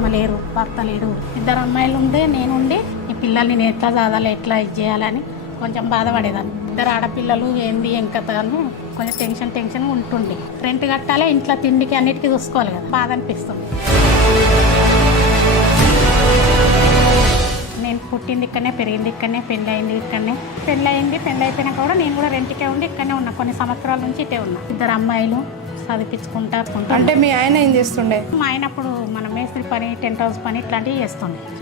మామ లేరు, భర్త లేరు, 2 అమ్మాయిలు ఉండే నేనుండి ఈ పిల్లల్ని నేను ఎట్లా చదవాలి, ఎట్లా ఇది చేయాలని కొంచెం బాధపడేదాన్ని. 2 ఆడపిల్లలు ఏంది ఎంకత అని కొంచెం టెన్షన్ ఉంటుండే. రెంట్ కట్టాలి, ఇంట్లో తిండికి అన్నిటికీ చూసుకోవాలి కదా, బాధ అనిపిస్తుంది. నేను పుట్టింది ఇక్కడనే, పెరిగింది ఇక్కడనే, పెళ్ళి అయింది ఇక్కడనే. పెళ్ళి అయిపోయినాక కూడా నేను కూడా రెంట్కే ఉండి ఇక్కడనే ఉన్నా. కొన్ని సంవత్సరాల నుంచి ఇటే ఉన్నా. 2 అమ్మాయిలు చదివించుకుంటా. అంటే మీ ఆయన ఏం చేస్తుండే? మా ఆయన అప్పుడు మన మేస్త్రి పని, టెంట్ హౌస్ పని ఇట్లాంటివి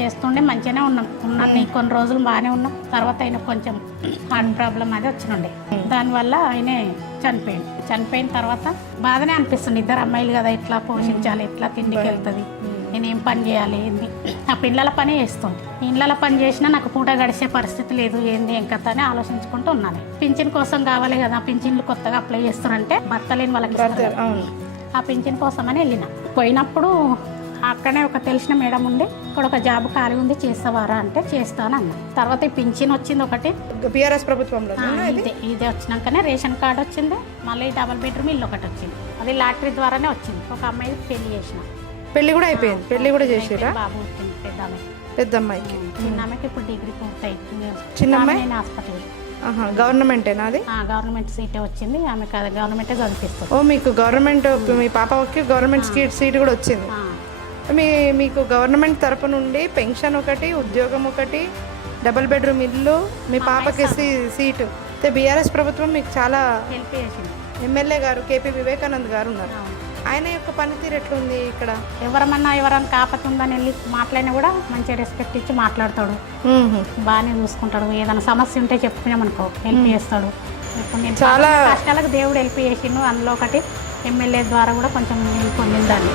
చేస్తుండే మంచిగానే ఉన్నాను. కొన్ని రోజులు బాగానే ఉన్నాం. తర్వాత ఆయన కొంచెం హార్ట్ ప్రాబ్లం అది వచ్చినుండే. దానివల్ల ఆయనే చనిపోయిన తర్వాత బాధనే అనిపిస్తుంది. 2 అమ్మాయిలు కదా, ఎట్లా పోషించాలి, ఎట్లా తిండికి వెళ్తుంది, నేనేం పని చేయాలి ఏంది. ఆ పిల్లల పని చేస్తుంది. ఇళ్ళ పని చేసినా నాకు పూట గడిచే పరిస్థితి లేదు, ఏంది ఏం కథ అని ఆలోచించుకుంటూ ఉన్నాను. పింఛన్ కోసం కావాలి కదా, పింఛన్లు కొత్తగా అప్లై చేస్తారంటే భర్త లేని వాళ్ళకి ఆ పింఛన్ కోసం అని వెళ్ళిన. పోయినప్పుడు అక్కడనే ఒక తెలిసిన మేడం ఉండి, ఇక్కడ ఒక జాబ్ ఖాళీ ఉంది చేస్తావారా అంటే చేస్తాను అన్న. తర్వాత ఈ పింఛన్ వచ్చింది ఒకటి బీఆర్ఎస్ ప్రభుత్వంలో. ఇదే వచ్చినాకనే రేషన్ కార్డు వచ్చింది. మళ్ళీ 2 బెడ్రూమ్ ఇల్లు ఒకటి వచ్చింది. అది లాటరీ ద్వారానే వచ్చింది. ఒక అమ్మాయి పెళ్లి చేసిన. పెళ్లి కూడా అయిపోయింది? పెళ్లి కూడా చేసిరా? బాబు వచ్చింది పెద్ద అమ్మాయికి. చిన్న అమ్మాయికి ఇప్పుడు డిగ్రీ పూర్తయింది. చిన్న అమ్మాయి హాస్పిటల్ గవర్నమెంటేనా? అది గవర్నమెంట్ సీటే వచ్చింది. ఆమె గవర్నమెంటే చదివిస్తుంది. ఓ, మీకు గవర్నమెంట్, మీ పాపకి గవర్నమెంట్ సీట్ కూడా వచ్చింది. మీకు గవర్నమెంట్ తరపు నుండి పెన్షన్ ఒకటి, ఉద్యోగం ఒకటి, 2 బెడ్రూమ్ ఇల్లు, మీ పాపకి సీటు. బీఆర్ఎస్ ప్రభుత్వం మీకు చాలా హెల్ప్ చేసింది. ఎమ్మెల్యే గారు కేపీ వివేకానంద్ గారు ఉన్నారు. ఆయన యొక్క పనితీరు ఎట్లుంది? ఇక్కడ ఎవరైనా కాపతుందని వెళ్ళి మాట్లాడినా కూడా మంచిగా రెస్పెక్ట్ ఇచ్చి మాట్లాడతాడు, బాగానే చూసుకుంటాడు. ఏదైనా సమస్య ఉంటే చెప్పుకున్నామనుకో హెల్ప్ చేస్తాడు. ఇప్పుడు నేను చాలా కష్టాలకు దేవుడు హెల్ప్ చేసిండు. అందులో ఒకటి ఎమ్మెల్యే ద్వారా కూడా కొంచెం పొందిందాన్ని.